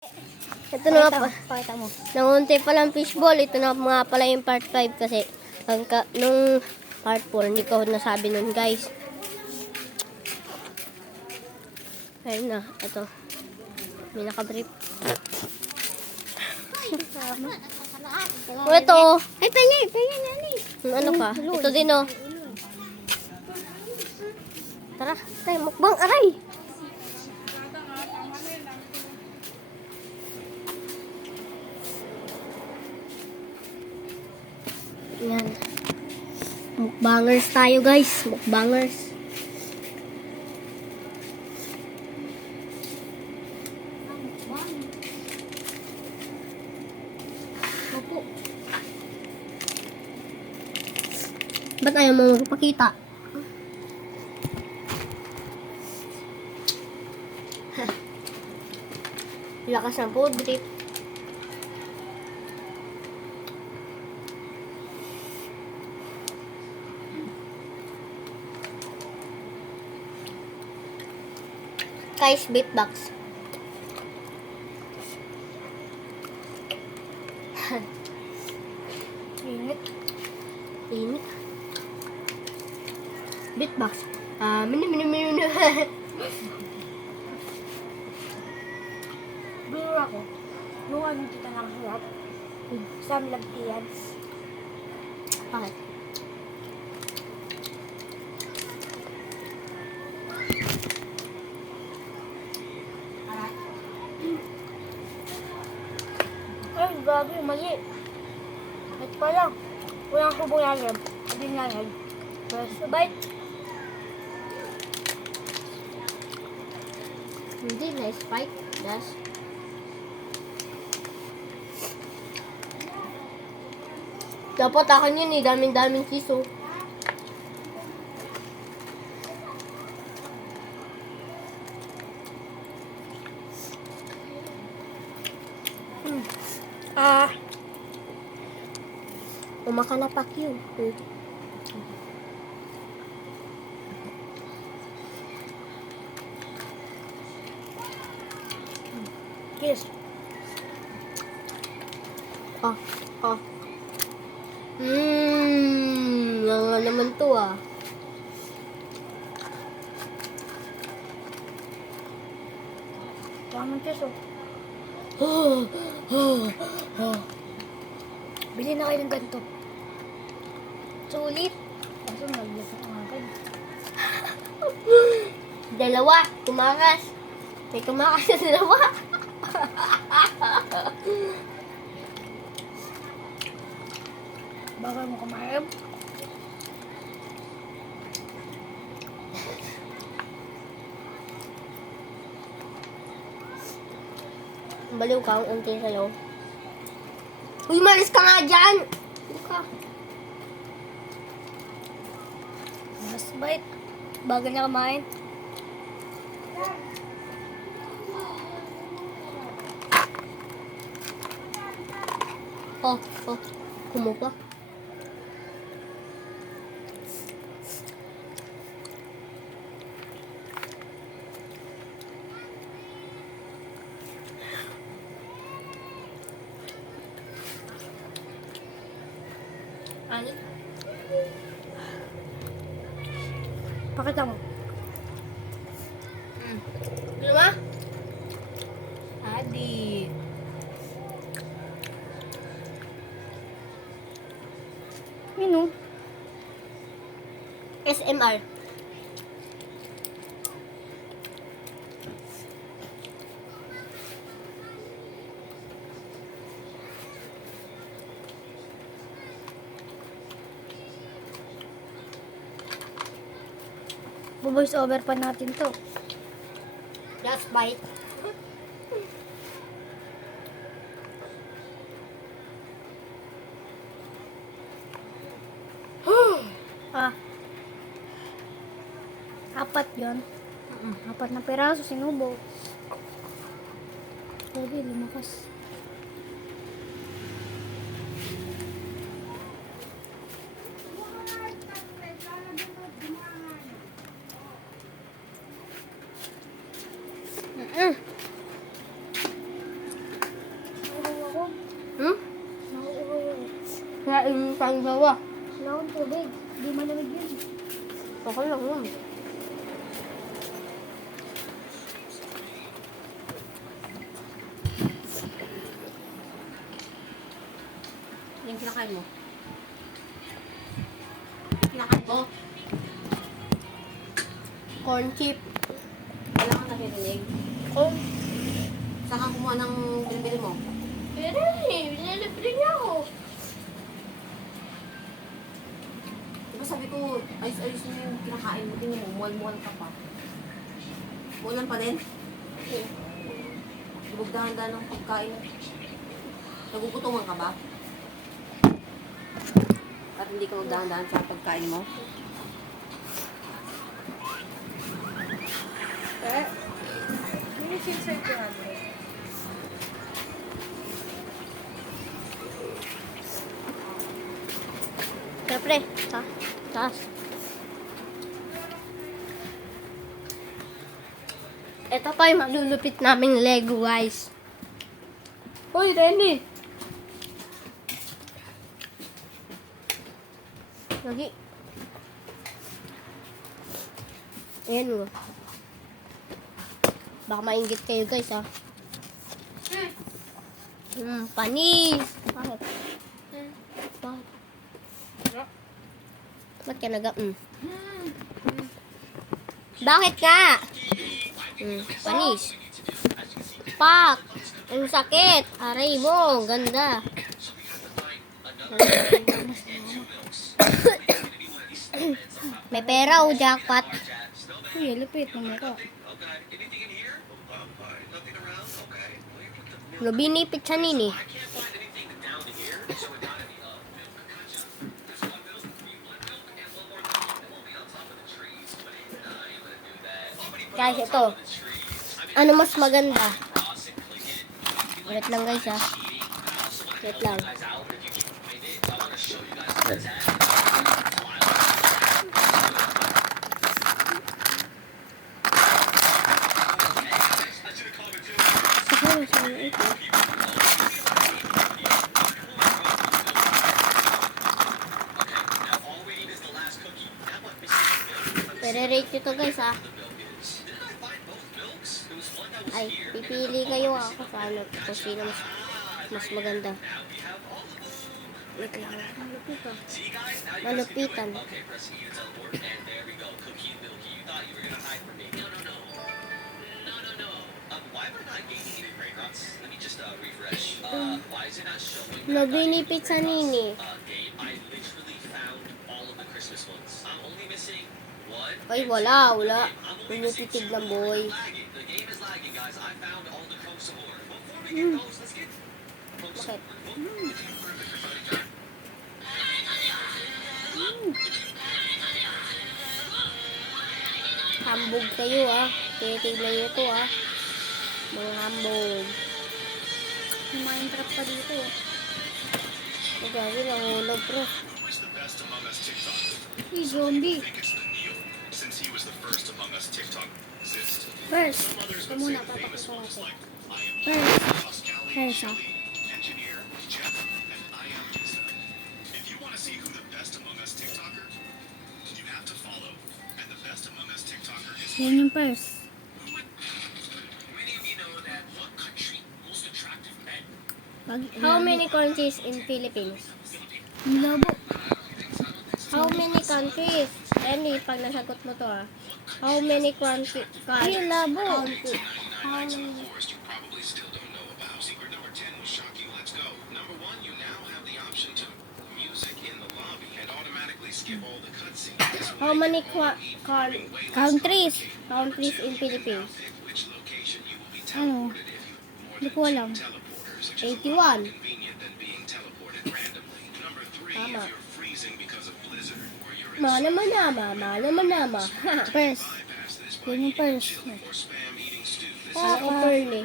Ito na nga pa. Pakita mo. Nangunti pa lang fishball. Ito na mga pala yung part 5 kasi nung part 4 hindi ko nasabi nun guys. Ayun na. Ito. May nakabrief. O ito. Ay, pengi nani. Ano pa? Ito din oh. Tara. Tayo mukbang. Aray! Yan. Mukbangers tayo guys. Mukbangers. Opo. Ba't ayaw mo magpakita? Lakas ng food trip. Guys, beatbox. Init. Init. Beatbox. Mini. Biro ako. Nung ano kita ng hirap. Sa lagtiyan. Bakit? Ay, grabe, mali. At pala, walang kubong yagam. Hindi nga yan. Sabay. Hindi, na-spike. Yes. Dapat akin yun eh. Daming cheese oh. Umaka na pak yun. Kiss. Ah. Nga naman to ah. Tamang kiss, Bili na kayo ng ganito. Sulit. Kaso naglas na akin. Dalawa. Tumakas. May tumakas na dalawa. Baka mo kumain. Baliw ka, ang unti sa'yo. Uy, malis ka nga dyan! Buka. Mas bait. Bagal niya kumain. Oh. Kumuha. Ano? Pakita mo. Ano ba? Adi. Mino? SMR. Voice over pa natin to. Just bite. Apat yun. Apat na peraso sinubo. Pwede, lumakas. Kain pang gawa. Wala akong tubig. Hindi malamig yun. Okay lang yun. Yung kinakain mo. Kinakain mo. Corn chip. Wala kang naririnig. Oh, Saan ka kumuha ng binibili mo? pero binilibre niya ako. Diba sabi ko, ayos-ayos mo yung kinakain mo. Tingnan mo, mual-mual ka pa. Mualan pa din? Huwag dahan-dahan ng pagkain. Nagugutungan ka ba? At hindi ka magdahan-dahan sa pagkain mo? Hindi sinsay ko ano. Siyempre, taas. Ito pa yung malulupit naming Lego, guys. Uy, Renny! Lagi. Ayan mo. Baka mainggit kayo, guys, ha? Panis! Bakit? Bakit? Ba't ka Bakit ka? Panis. Pak! Ang sakit. Aray mo. Ganda. May pera o jackpot. Uy, lupit naman ko. Lo binipit siya nini. Guys, ito. Ano mas maganda? Wait lang, guys, ha. Wait lang. Pere-rate nyo to, guys, ha. Ay, pipili kayo ako sa ano, kung sino mas maganda. Wait lang. Malupitan. Nabinipit sa nini. Ay, wala. Pinipitig ng boy. Bakit? Hambog kayo, ha. Tinitignan nyo to, ha. Mga hambog. May Minecraft pa dito. Magabi, nangulog, bro. Uy, zombie. First, ito muna, papakita natin. First, yan yung first. How many countries in Philippines? Ang labo. How many countries? Andy, pag nasagot mo to, ha. How many countries? Ay, ang labo. How many? How many Countries. countries in Philippines? Ano? Hindi ko alam. 81. Tama. Mana. First. Yan yung first. Ako, Pearly.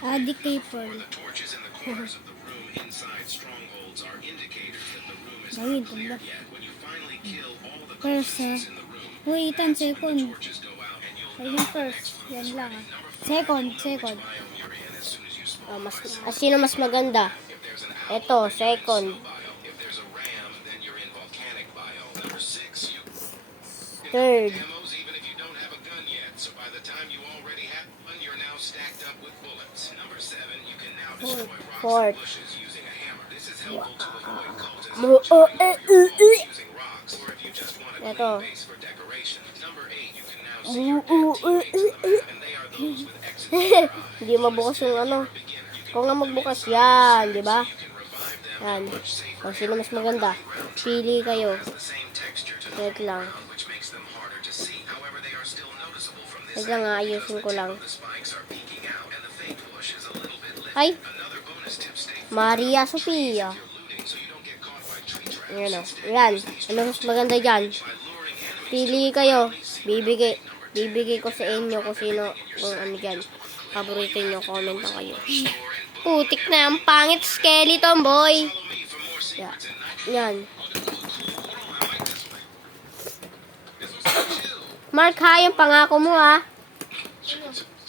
Addict kay Pearl. Gawin, tanda. First, ha? Uy, 10 second. Ay, yung first. Yan lang, ha? Second. Sino mas maganda? Ito, second. If there's a ram, then you're in volcanic bio. Number 6, you Third. ammos even if you don't have a gun yet. So by the time you already have one, you're now stacked up with bullets. Number 7, you can now destroy rocks Fourth. and bushes using a hammer. This is helpful to avoid cultists using rocks, or if you just want a Ito. clean base for decoration. Number 8, you can now see your teammates on the map, and they are those with exits in their eyes. Hindi mabukas yung ano. Beginner, you can Kung nga magbukas yan, di ba? revive them Yan. much safer. O, sino mas maganda? Pili kayo. The same texture to the Wait lang. which makes them harder to see. However, they are still noticeable from this Wait lang nga, ayusin ko lang. the spikes are peeking out and the fake push is a little bit lit. Ay, Another bonus tip, stay Maria Sofia. looting so you don't get caught by tree traps. Yan o. Yan. Ano mas maganda dyan? Pili kayo. Bibigay ko sa inyo kung sino, kung ano dyan. Paborito nyo, comment na kayo. Putik na, ang pangit skeleton, boy. Yeah. Yan. Mark, ha, yung pangako mo, ha.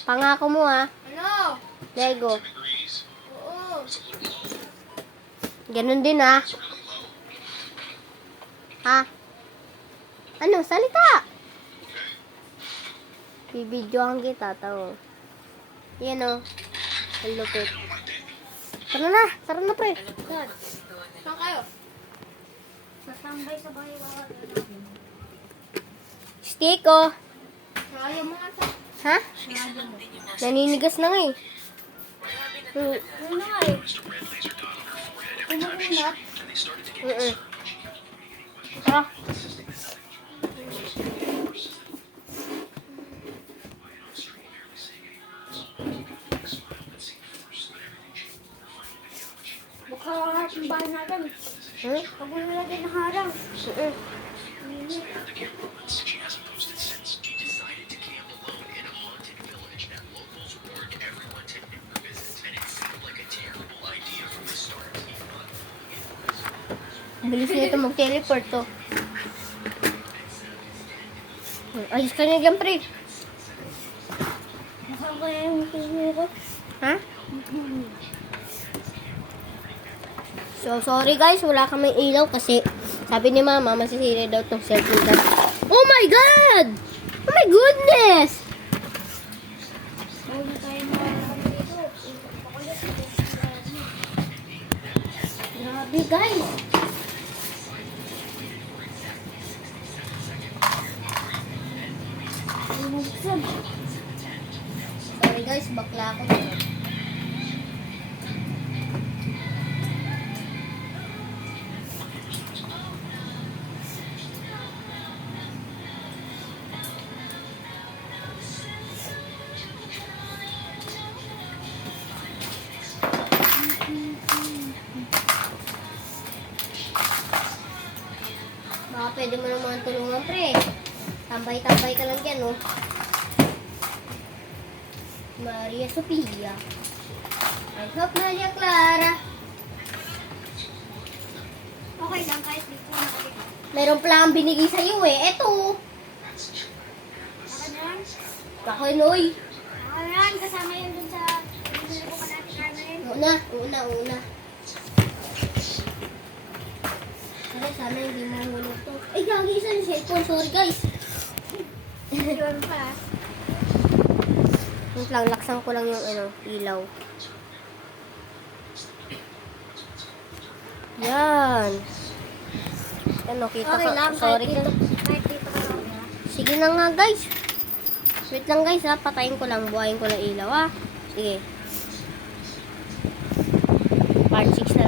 Pangako mo, ha. Ano? Lego. Oo. Ganun din, ha. Ha? Ano? Salita! Bibidyohan kita, tao. Yan, o. Ang lupit. Tara na, pre. Saan? Saan kayo? Sasambay sa bahay bawat. Stick, oh. Ayaw mo nga sa... Ha? Naninigas na nga, eh. Ano nga eh? Kumukunat? Tara. Baka harap ng bahay natin. Hmm? Pag mo nilagay ng harang. She hasn't posted since. She decided to camp alone in a haunted village that locals warned everyone to never visit, and it seemed like a terrible idea from the start. Bilis na ito mag-teleport, to. Ayos ka na dyan, pre. Baka kaya yung pinili ko. Ha? So, sorry guys, wala kaming ilaw kasi sabi ni mama, masisira daw itong cellphone ko. Oh my God! Oh my goodness! Huwag na tayo makakami dito. Pakulit. Grabe guys! Sorry guys, bakla ako. Baka pwede mo naman tulungan, pre. Tambay-tambay ka lang dyan, oh. Maria Sofia. I hope Maria Clara. Okay lang kahit dito na nakikita. Meron palang binigay sa'yo, eh. Eto. Akin yan. Kakoy, Noy. Akin yan. Kasama yun dun sa... Pinili ko pa natin Carmen. Una. Kaya sana hindi mahulog to. Ay, gagi isa yung cellphone. Sorry, guys. Yun pa. Wait lang, laksan ko lang yung ilaw. Yan. Ano, kita Okay ka. lang. Sorry Kahit ka. dito. Kahit dito ka lang. ha? Sige na nga, guys. Wait lang, guys, ha. Patayin ko lang. Buhayin ko lang ilaw, ha. Sige. Part 6 na